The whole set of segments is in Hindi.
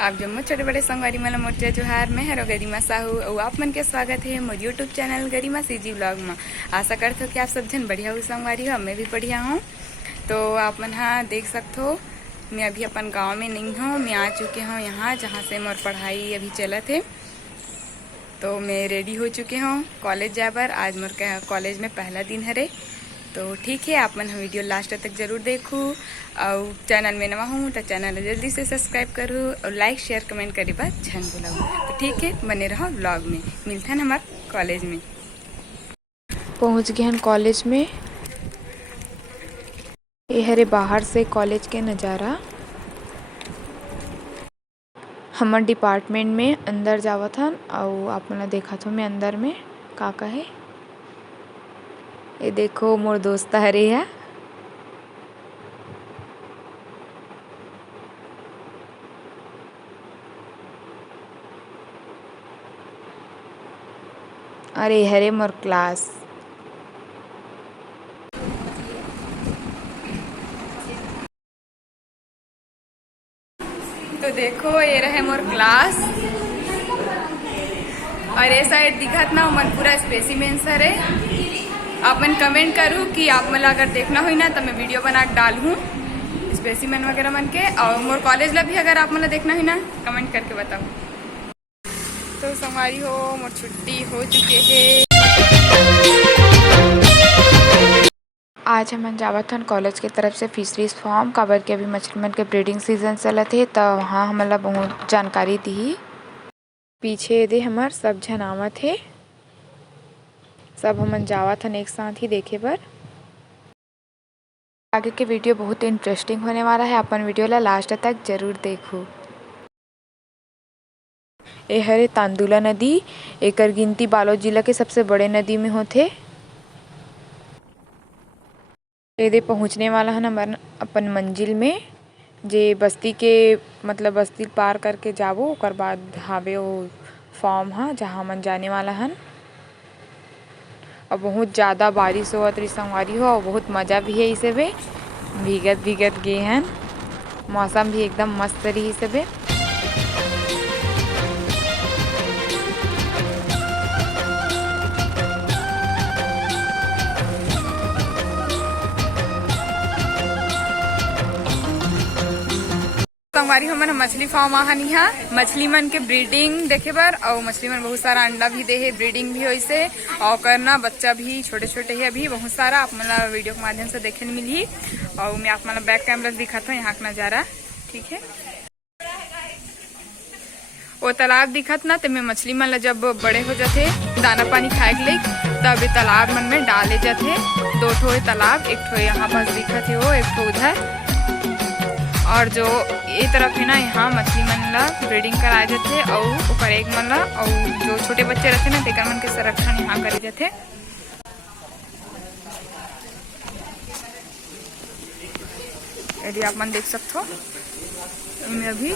आप जम्मू छोटे बड़े संगवारी मला मोर्चा जोहार मैं हरो गरिमा साहू और आप मन के स्वागत है मोर यूट्यूब चैनल गरिमा सीजी ब्लॉग में। आशा करते हो कि आप सब जन बढ़िया हो संगवारी हो, मैं भी बढ़िया हूँ। तो आप मन हाँ देख सकते हो मैं अभी अपन गांव में नहीं हूँ, मैं आ चुके हूँ यहाँ जहाँ से मोर पढ़ाई अभी चलत है। तो मैं रेडी हो चुके हूँ कॉलेज जाए बर। आज मोर कॉलेज में पहला दिन है। तो ठीक है, आप मन वीडियो लास्ट तक जरूर देखूँ और चैनल में नवा हूँ तो चैनल जल्दी से सब्सक्राइब करूँ और लाइक शेयर कमेंट करे बात झन बुलाऊँ। तो ठीक है, बने रहो व्लॉग में। मिलते हैं हमारे कॉलेज में। पहुँच गए हम कॉलेज में। ये हरे बाहर से कॉलेज के नज़ारा। हमारे डिपार्टमेंट में अंदर जावत हन और आप मन देखा तो मैं अंदर में का है। ये देखो मोर दोस्त हरे है। अरे हरे मोर क्लास। तो देखो ये रहे मोर क्लास और ये साइड दिखत ना मन पूरा स्पेसिमेन सर है। आप मन कमेंट करूँ कि आप मन अगर देखना हुई ना तो मैं वीडियो बना डालूँ स्पेसिमेन वगैरह मन के। और मोर कॉलेज ला भी अगर आप मन देखना हुई ना कमेंट करके बताओ। तो संगवारी हो मोर छुट्टी हो चुके है। आज हम जावत हन कॉलेज के तरफ से फिशरीज फार्म काबर के अभी मछली मन के ब्रीडिंग सीजन चलत है। तो वहाँ हमला बहुत जानकारी दी। पीछे दे हमार सब झन आवत है, सब हमन जावत हन एक साथ ही देखे बर। आगे के वीडियो बहुत इंटरेस्टिंग होने वाला है, अपन वीडियो ला लास्ट तक जरूर देखो। ये हरे तांदुला नदी, एकर गिनती बालोद जिला के सबसे बड़े नदी में होथे। ये पहुँचने वाला है हमार अपन मंजिल में, जे बस्ती के मतलब बस्ती पार करके जाबो ओकर बाद हावे वो फॉर्म है जहाँ मन जाने वाला हन। और बहुत ज़्यादा बारिश होत रही संगवारी हो और बहुत मज़ा भी है इसे बे। भीगत भीगत गए हैं, मौसम भी एकदम मस्त रही से बे। संगवारी हमन मछली फार्म आहन यहाँ मछली मन के ब्रीडिंग देखे बर। और मछली मन बहुत सारा अंडा भी दे है, ब्रीडिंग भी होइसे और करना बच्चा भी छोटे छोटे है अभी बहुत सारा। आप मन वीडियो के माध्यम से देखे मिली और मैं आप मन बैक कैमरा दिखाता हूँ यहाँ का नज़ारा। ठीक है, वो तालाब दिखत ना तो मैं मछली मन जब बड़े हो जाते दाना पानी खाए के लिए तब तालाब मन में डाले जाते। दो ठो तालाब, एक ठो यहाँ पास दिखत है वो, एक ठो उधर। और जो ये तरफ है ना यहाँ मछली मन ला ब्रीडिंग कराए जाते और ऊपर एक मन ला और जो छोटे बच्चे रहते ना तेकर मन के संरक्षण यहाँ करे जाते। यदि आप मन देख सकते हो इनमें अभी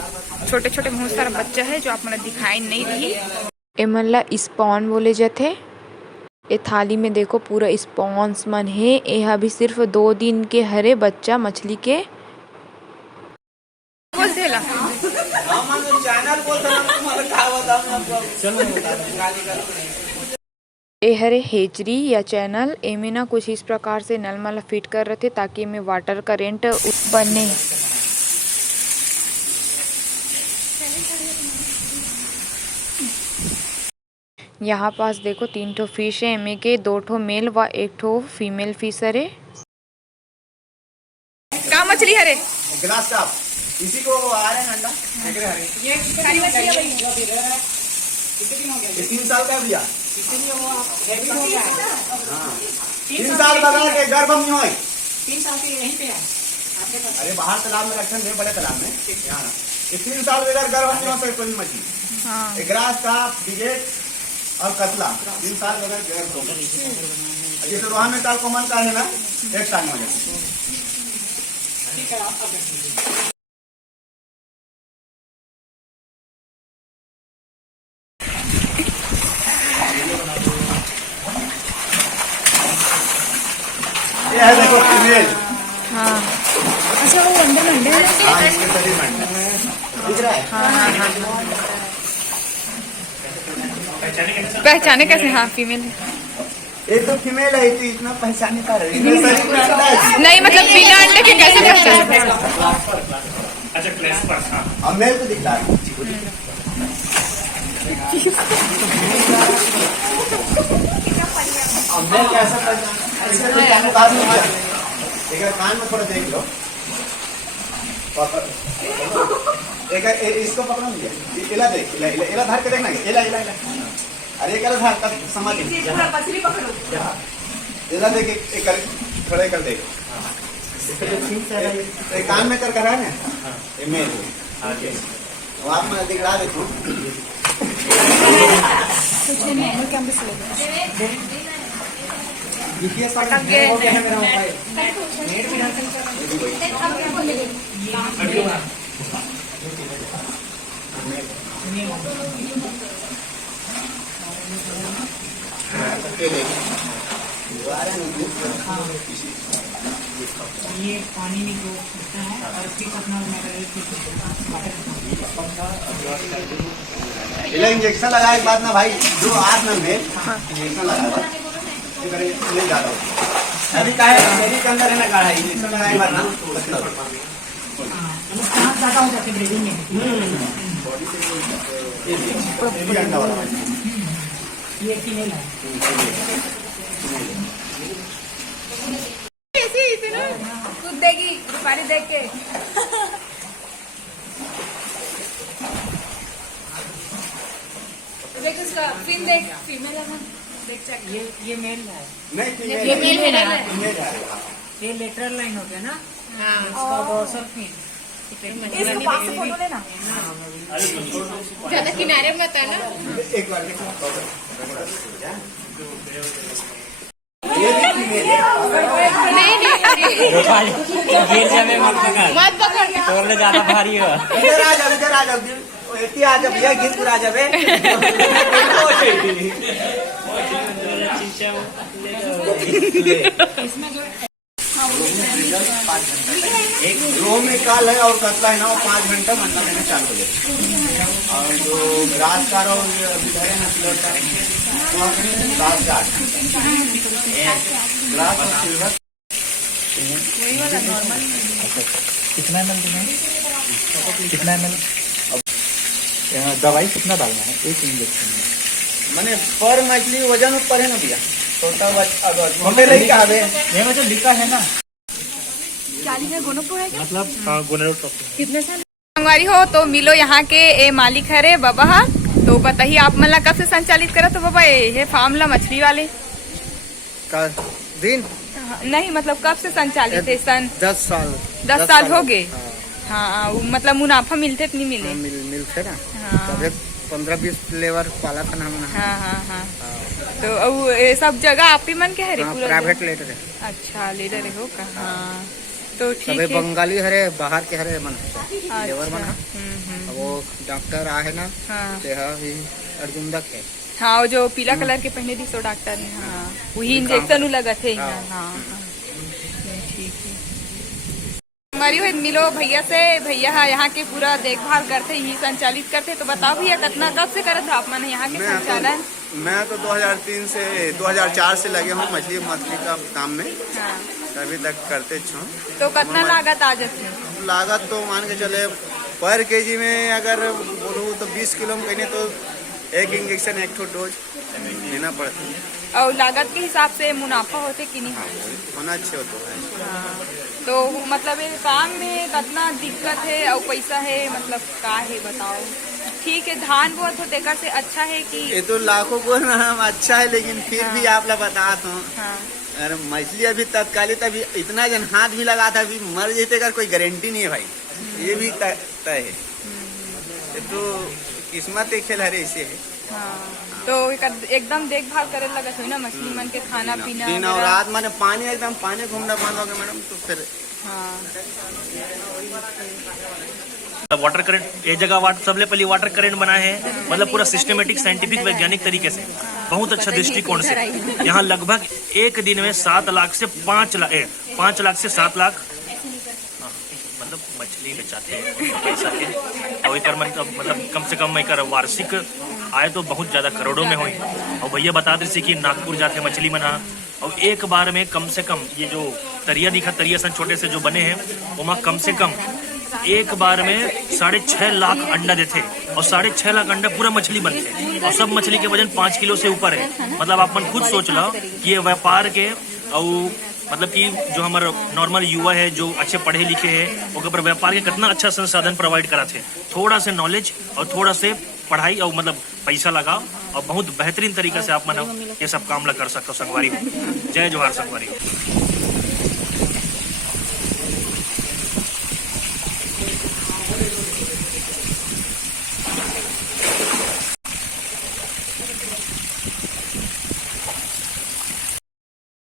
छोटे छोटे बहुत सारा बच्चा है जो आप मन दिखाई नहीं दी। ए मन ला स्पॉन बोले जाते। ये थाली में देखो पूरा स्पॉन्स मन है। यह अभी सिर्फ 2 दिन के हरे बच्चा मछली के ए हरे हेचरी या चैनल। एमे ना कुछ इस प्रकार से नल मला फिट कर रहे थे ताकि एमे वाटर करेंट बने। यहाँ पास देखो 3 ठो फिश है, एमे के 2 ठो मेल व 1 ठो फीमेल फिश है। क्या मछली हरे ग्लास साफ इसी को आ रहे हैं अंडा ये सारी मछली है भाई। ये 3 साल का भैया, हाँ 3 साल बगा के गर्भ में हो 3 साल के यहीं पे है। अरे बाहर तालाब में रखन है, बड़े तालाब में यहाँ ना। ये 3 साल बगैर गर्भ में हो सकती कोई मछली। ग्रास का बिगेट और कतला 3 साल बगैर गर्भ होगा। जैसे रोहन में साल कोमल का है ना 1 साल में हो जाता। ये है देखो फीमेल। हाँ अच्छा वो अंदर मंडे है। हाँ, इसके शरीर में दिख रहा है? पहचाने कैसे? हाँ फीमेल है। एक तो फीमेल है तो इतना पहचाने का रही है। शरीर में अंडा है। नहीं मतलब बिना अंडे के कैसे पहचाने? अच्छा क्लास पर हाँ और मेल तो दिख रहा है। अब मेल कैसा पहचान? ऐसे भी कान में बात नहीं है। एक कान में थोड़ा देख लो। एक इसको पकड़ो मुझे। इला देख, इला धार के देखना। इला अरे एक अलग धार का समझ इला देख एक खड़े कर देख। कान में कर रहा है ना ये मेल वो आप मैं दिखा देता हूँ। ये पानी में जो होता है और फिर अपना इंजेक्शन लगाए के बाद ना भाई जो आज में इंजेक्शन लगाया नहीं जा रहा अभी का है मेरी के अंदर है ना गाढ़ा इंजेक्शन लगाए के बाद ना सांस ज्यादा हो जाते ब्रीदिंग में। ये भी अंडा वाला ये फीमेल है। खुद देगी पानी देख के। देख उसका फिन देख फीमेल है ना देख चेक। ये मेल है। नहीं ये मेल है ना? फीमेल है ये लेटरल लाइन हो गया ना। हाँ इसका डोर्सल फिन। इसको पास से फोटो लेना। ज्यादा किनारे में मत आना। एक बार ये भी फीमेल है नहीं मत पकड़ तोड़ने ज्यादा भारी हो। इधर आ जाओ एती आ जाओ भैया गिरपुर आ जावे एक रोह में काल है और कतला है ना वो 5 घंटा अंडा देना चालू हो जाए और जो ग्रास कार और इधर है ना सिल्वर का वो ग्रास कार ग्रास और सिल्वर कितना ml देना है कितना ml दवाई कितना डालना है एक इंजेक्शन में मैंने पर मछली वजन ऊपर है ना भैया छोटा छोटे नहीं का आवे ये मतलब लिखा है ना 40 है गोनोपो है मतलब गोनेरोटॉप कितने साल संगवारी हो तो मिलो यहाँ के ए मालिक हरे बाबा हा तो बताइए आप मला कब से संचालित करा तो बाबा ये फार्म ला मछली वाले का दिन नहीं मतलब कब से संचालित है सन 10 साल 10 साल हो गए। हाँ मतलब मुनाफा मिलते नहीं मिले। मिलते ना हाँ 15-20 लेबर पाला था ना हमने हाँ हाँ हाँ तो ये सब जगह आप ही मन के है पूरा प्राइवेट लेटर है अच्छा लीडर हो का हाँ तो ठीक सबे है। बंगाली हरे बाहर के हरे मन लेबर मन अच्छा वो डॉक्टर आहे ना हाँ ते ही अर्जुन दक है हाँ वो जो पीला कलर के पहने थी सो डॉक्टर ने हाँ वही इंजेक्शन लगा थे हाँ हाँ ठीक है। हमारी हो मिलो भैया से भैया यहाँ के पूरा देखभाल करते ही संचालित करते तो बताओ भैया कितना कब से करते आप मैंने यहाँ के संचालन? मैं तो 2004 से लगे हूँ मछली का काम में हाँ अभी तक करते छो तो कितना लागत आ जाती है? लागत तो मान के चले पर केजी में अगर बोलूँ तो 20 किलो में कहने तो एक इंजेक्शन एक ठो डोज देना पड़ता है और लागत के हिसाब से मुनाफा होते कि नहीं? होना अच्छे होता है हाँ तो मतलब ये काम में कितना दिक्कत है और पैसा है मतलब का है बताओ। ठीक है धान बहुत हो तेकर से अच्छा है कि ये तो लाखों को नाम अच्छा है लेकिन फिर भी आप लोग बता दो हाँ अरे मछली अभी तत्कालित अभी इतना जन हाथ भी लगा था अभी मर जेते का कोई गारंटी नहीं है भाई ये भी तय है ये तो किस्मत एक खेल हरे ऐसे है हाँ तो एकदम देखभाल करे लगा था ना मछली मन के खाना पीना दिन और रात मैंने पानी एकदम पानी घूमना बंद हो गया मैडम तो फिर हाँ वाटर करंट एक जगह सबले पहले वाटर करंट बना है मतलब पूरा सिस्टमेटिक साइंटिफिक वैज्ञानिक तरीके से बहुत अच्छा दृष्टिकोण से यहाँ लगभग एक दिन में 7 लाख से 5 लाख से 7 लाख मतलब मतलब मछली बेचाते हैं पैसा के, और एक मतलब कम से कम एक वार्षिक आय तो बहुत ज़्यादा करोड़ों में हुई। और भैया बता रहे थे कि नागपुर जाते मछली मना, और एक बार में कम से कम ये जो तरिया दिखा, तरिया सन छोटे से जो बने हैं, वहाँ कम से कम एक बार में 6.5 लाख अंडा देते, और 6.5 लाख अंडा पूरा मछली बनते, और सब मछली के वजन 5 किलो से ऊपर है। मतलब आप मन खुद सोच लो कि ये व्यापार के, और मतलब कि जो हमारा नॉर्मल युवा है जो अच्छे पढ़े लिखे हैं, वो पर व्यापार के कितना अच्छा संसाधन प्रोवाइड करा थे। थोड़ा से नॉलेज और थोड़ा से पढ़ाई और मतलब पैसा लगाओ, और बहुत बेहतरीन तरीके से आप मनो ये सब काम कर सकते हो संगवारी हो। जय जोहार संगवारी हो।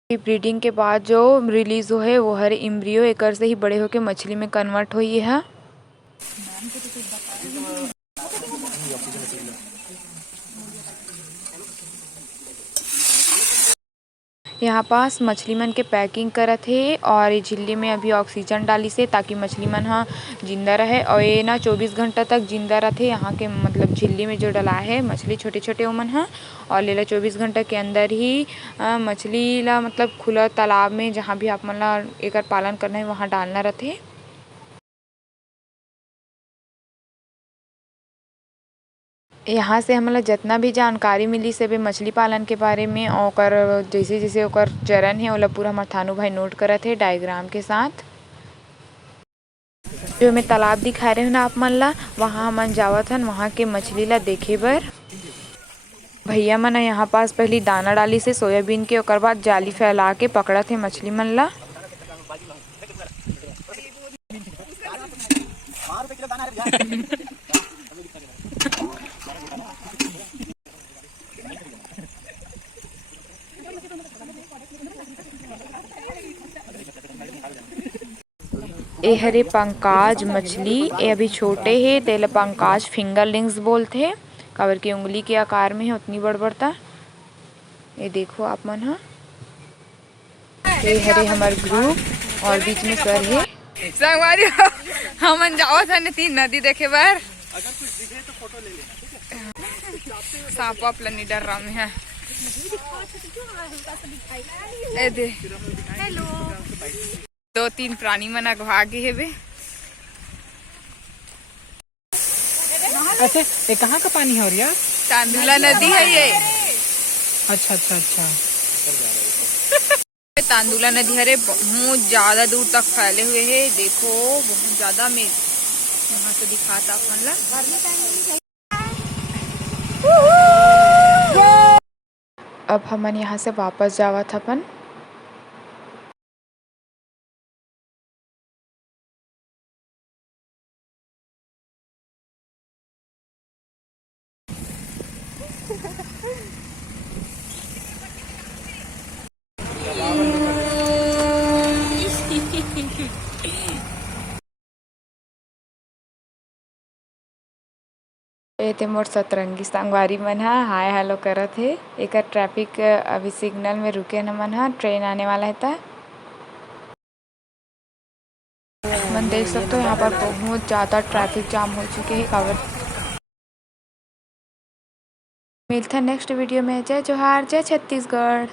ब्रीडिंग के बाद जो रिलीज हो है वो हर इम्ब्रियो एकर से ही बड़े होके मछली में कन्वर्ट हुई है। यहाँ पास मछली मन के पैकिंग करत है, और ये झिल्ली में अभी ऑक्सीजन डाली से ताकि मछली मन हा जिंदा रहे, और ये ना 24 घंटा तक जिंदा रहते यहाँ के मतलब झिल्ली में जो डला है मछली छोटे छोटे ओमन हा। और लेला 24 घंटा के अंदर ही मछली ला मतलब खुला तालाब में जहाँ भी आप मन ला एकर पालन करना है वहाँ डालना रहते। यहाँ से हमला जितना भी जानकारी मिली से मछली पालन के बारे में, और जैसे जैसे ओकर चरण है ओला पूरा हमार थानू भाई नोट करत है डायग्राम के साथ। जो हमें तालाब दिखा रहे हो ना आप मन ला, वहाँ हमन जावत हन वहाँ के मछली ला देखे बर। भैया मन यहाँ पास पहली दाना डाली से सोयाबीन के, ओकर बाद जाली फैला के पकड़त है मछली मन ला। ए हरे पंकाज मछली, ये अभी छोटे है तेला पंकाज फिंगरलिंग्स बोलते हैं, काबर की उंगली के आकार में है उतनी बड़ बड़ता। ये देखो आप मन हा, ये हरे हमार ग्रुप और बीच में सर है। संगवारी हमन जावत हन तीन नदी देखे बर। अगर कुछ दिखे तो फोटो ले ले। सांप वाप ला नहीं डर रहा मैं है। ए दे हेलो 2-3 प्राणी मन अगवा गे हेबे। अच्छा ये कहाँ का पानी है और यार? तांदुला नदी है ये। अच्छा अच्छा अच्छा। तांदुला नदी हरे बहुत ज्यादा दूर तक फैले हुए है, देखो बहुत ज्यादा में यहाँ से दिखाता अपन ला। अब हमन यहाँ से वापस जावत अपन। ए ते मोर सतरंगी संगवारी मन हा हाय हेलो करत हे। एक ट्रैफिक अभी सिग्नल में रुके न मन हा, ट्रेन आने वाला है ता मन देख सकते हो यहाँ पर बहुत ज़्यादा ट्रैफिक जाम हो चुके हैं काबर। मिलता नेक्स्ट वीडियो में। जय जोहार, जय छत्तीसगढ़।